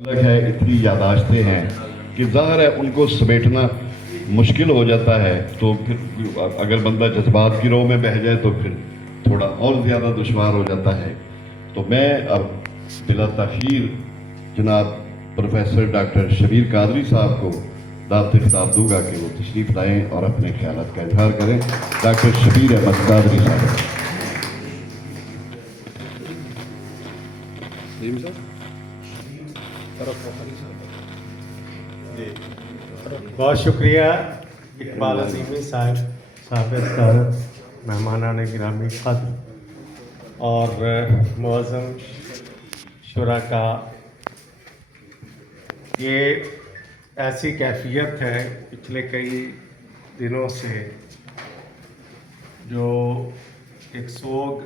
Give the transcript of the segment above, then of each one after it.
الگ ہے، اتنی یاداشتیں ہیں کہ ظاہر ہے ان کو سمیٹنا مشکل ہو جاتا ہے، تو پھر اگر بندہ جذبات کی رو میں بہہ جائے تو پھر تھوڑا اور زیادہ دشوار ہو جاتا ہے۔ تو میں اب بلا تاخیر جناب پروفیسر ڈاکٹر شبیر قادری صاحب کو دعوت خطاب دوں گا کہ وہ تشریف لائیں اور اپنے خیالات کا اظہار کریں۔ ڈاکٹر شبیر احمد قادری صاحب۔ بہت شکریہ اقبال عظیمی صاحب مہمانان گرامی قدر اور معظم شرکاء۔ یہ ایسی کیفیت ہے پچھلے کئی دنوں سے جو ایک سوگ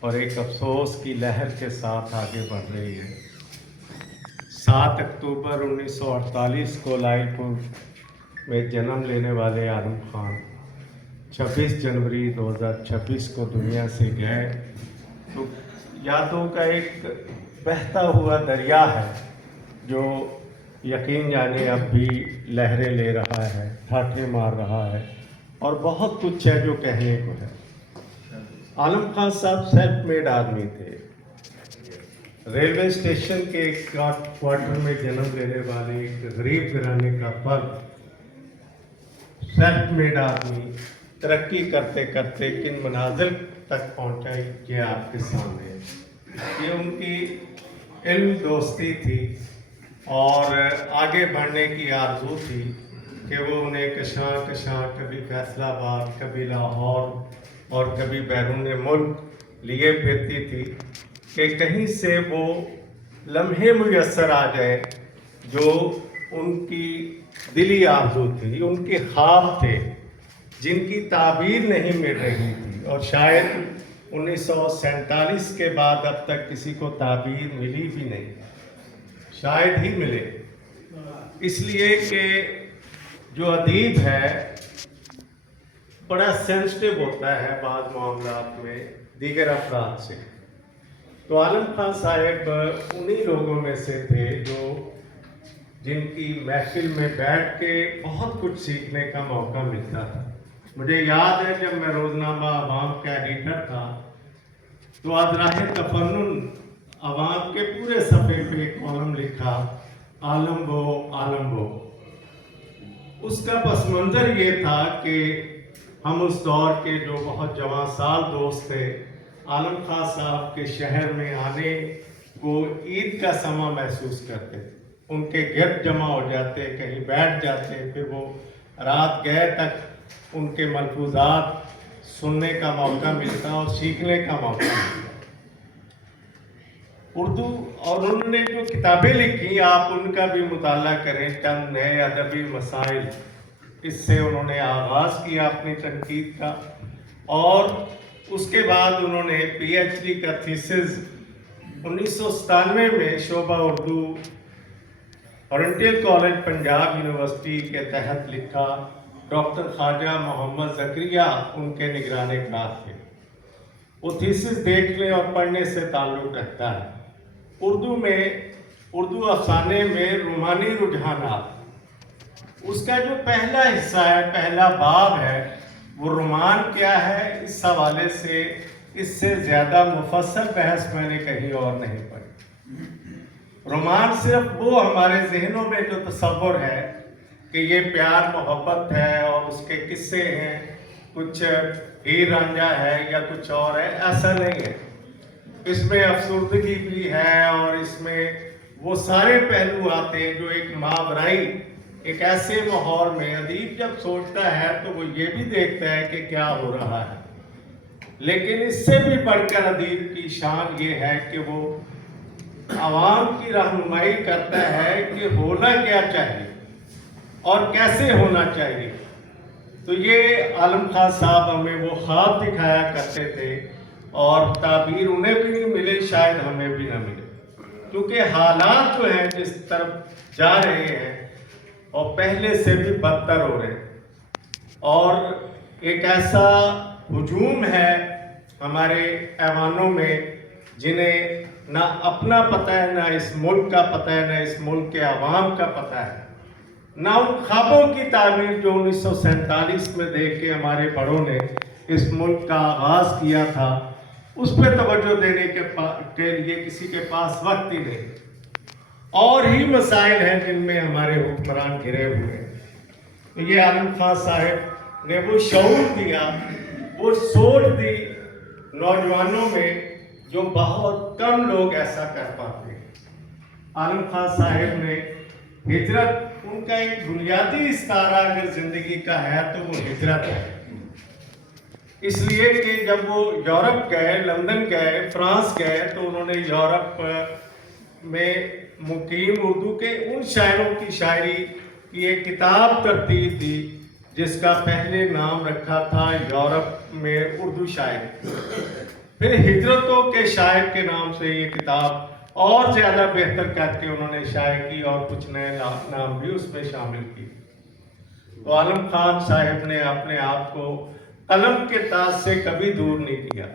اور ایک افسوس کی لہر کے ساتھ آگے بڑھ رہی ہے۔ 7 اکتوبر 1948 کو لائل پور میں جنم لینے والے عالم خان 26 جنوری 2026 کو دنیا سے گئے، تو یادوں کا ایک بہتا ہوا دریا ہے جو یقین جانے اب بھی لہریں لے رہا ہے، ٹھاٹھیں مار رہا ہے، اور بہت کچھ ہے جو کہنے کو ہے۔ عالم خان صاحب سیلف میڈ آدمی تھے۔ ریلوے اسٹیشن کے ایک کوارٹر میں جنم لینے والے ایک غریب گھرانے کا فرد، سیلف میڈ آدمی ترقی کرتے کرتے کن منازل تک پہنچا، یہ آپ کے سامنے ہے۔ یہ ان کی علم دوستی تھی اور آگے بڑھنے کی آرزو تھی کہ وہ انہیں کشاں کشاں کبھی فیصلہ آباد، کبھی لاہور اور کبھی بیرون ملک لیے پھرتی تھی کہ کہیں سے وہ لمحے میسر آ جائے جو ان کی دلی آرزو تھی، ان کے خواب تھے جن کی تعبیر نہیں مل رہی تھی، اور شاید 1947 کے بعد اب تک کسی کو تعبیر ملی بھی نہیں، شاید ہی ملے۔ اس لیے کہ جو ادیب ہے بڑا سینسٹیو ہوتا ہے بعض معاملات میں دیگر افراد سے، تو عالم خان صاحب انہی لوگوں میں سے تھے جن کی محفل میں بیٹھ کے بہت کچھ سیکھنے کا موقع ملتا تھا۔ مجھے یاد ہے جب میں روزنامہ عوام کا ایڈیٹر تھا تو ازراہ تفنن عوام کے پورے صفحے پہ ایک کالم لکھا، عالم وہ۔ اس کا پس منظر یہ تھا کہ ہم اس دور کے جو بہت جوان سال دوست تھے، عالم خان صاحب کے شہر میں آنے کو عید کا سماں محسوس کرتے تھے، ان کے گرد جمع ہو جاتے، کہیں بیٹھ جاتے، پھر وہ رات گئے تک ان کے ملفوظات سننے کا موقع ملتا اور سیکھنے کا موقع ملتا۔ اردو اور انہوں نے جو کتابیں لکھی آپ ان کا بھی مطالعہ کریں، چند نئے ادبی مسائل، اس سے انہوں نے آغاز کیا اپنی تنقید کا، اور اس کے بعد انہوں نے پی ایچ ڈی کا تھیسس 1997 میں شعبہ Urdu oriental college Punjab university کے تحت لکھا۔ ڈاکٹر خواجہ محمد زکریا ان کے نگران کار تھے۔ وہ تھیسس دیکھنے اور پڑھنے سے تعلق رکھتا ہے۔ اردو افسانے میں رومانی رجحانات، اس کا جو پہلا حصہ ہے، پہلا باب ہے، وہ رومان کیا ہے، اس حوالے سے اس سے زیادہ مفصل بحث میں نے کہیں اور نہیں پڑھی۔ رومان صرف وہ ہمارے ذہنوں میں جو تصور ہے کہ یہ پیار محبت ہے اور اس کے قصے ہیں، کچھ ہیر رانجھا ہے یا کچھ اور ہے، ایسا نہیں ہے۔ اس میں افسردگی بھی ہے اور اس میں وہ سارے پہلو آتے ہیں جو ایک ماورائی، ایک ایسے ماحول میں ادیب جب سوچتا ہے تو وہ یہ بھی دیکھتا ہے کہ کیا ہو رہا ہے، لیکن اس سے بھی بڑھ کر ادیب کی شان یہ ہے کہ وہ عوام کی رہنمائی کرتا ہے کہ ہونا کیا چاہیے اور کیسے ہونا چاہیے۔ تو یہ عالم خان صاحب ہمیں وہ خواب دکھایا کرتے تھے، اور تعبیر انہیں بھی نہیں ملے، شاید ہمیں بھی نہ ملے، کیونکہ حالات جو ہیں جس طرف جا رہے ہیں اور پہلے سے بھی بدتر ہو رہے ہیں، اور ایک ایسا ہجوم ہے ہمارے ایوانوں میں جنہیں نہ اپنا پتہ ہے، نہ اس ملک کا پتہ ہے، نہ اس ملک کے عوام کا پتہ ہے، نہ ان خوابوں کی تعبیر جو 1947 میں دیکھ کے ہمارے بڑوں نے اس ملک کا آغاز کیا تھا، اس پہ توجہ دینے کے لیے کسی کے پاس وقت ہی نہیں۔ اور ہی مسائل ہیں جن میں ہمارے حکمران گھرے ہوئے ہیں۔ یہ عالم خان صاحب نے وہ شعور دیا، وہ سوچ دی نوجوانوں میں، جو بہت کم لوگ ایسا کر پاتے ہیں۔ عالم خان صاحب نے ہجرت، ان کا ایک بنیادی استعارہ اگر زندگی کا ہے تو وہ ہجرت ہے، اس لیے کہ جب وہ یورپ گئے، لندن گئے، فرانس گئے، تو انہوں نے یورپ میں مقیم اردو کے ان شاعروں کی شاعری کی ایک کتاب ترتیب دی جس کا پہلے نام رکھا تھا یورپ میں اردو شاعر، پھر ہجرتوں کے شاعر کے نام سے یہ کتاب اور زیادہ بہتر کر کے انہوں نے شائع کی اور کچھ نئے نام بھی اس میں شامل کی۔ تو عالم خان صاحب نے اپنے آپ کو قلم کے تاج سے کبھی دور نہیں کیا۔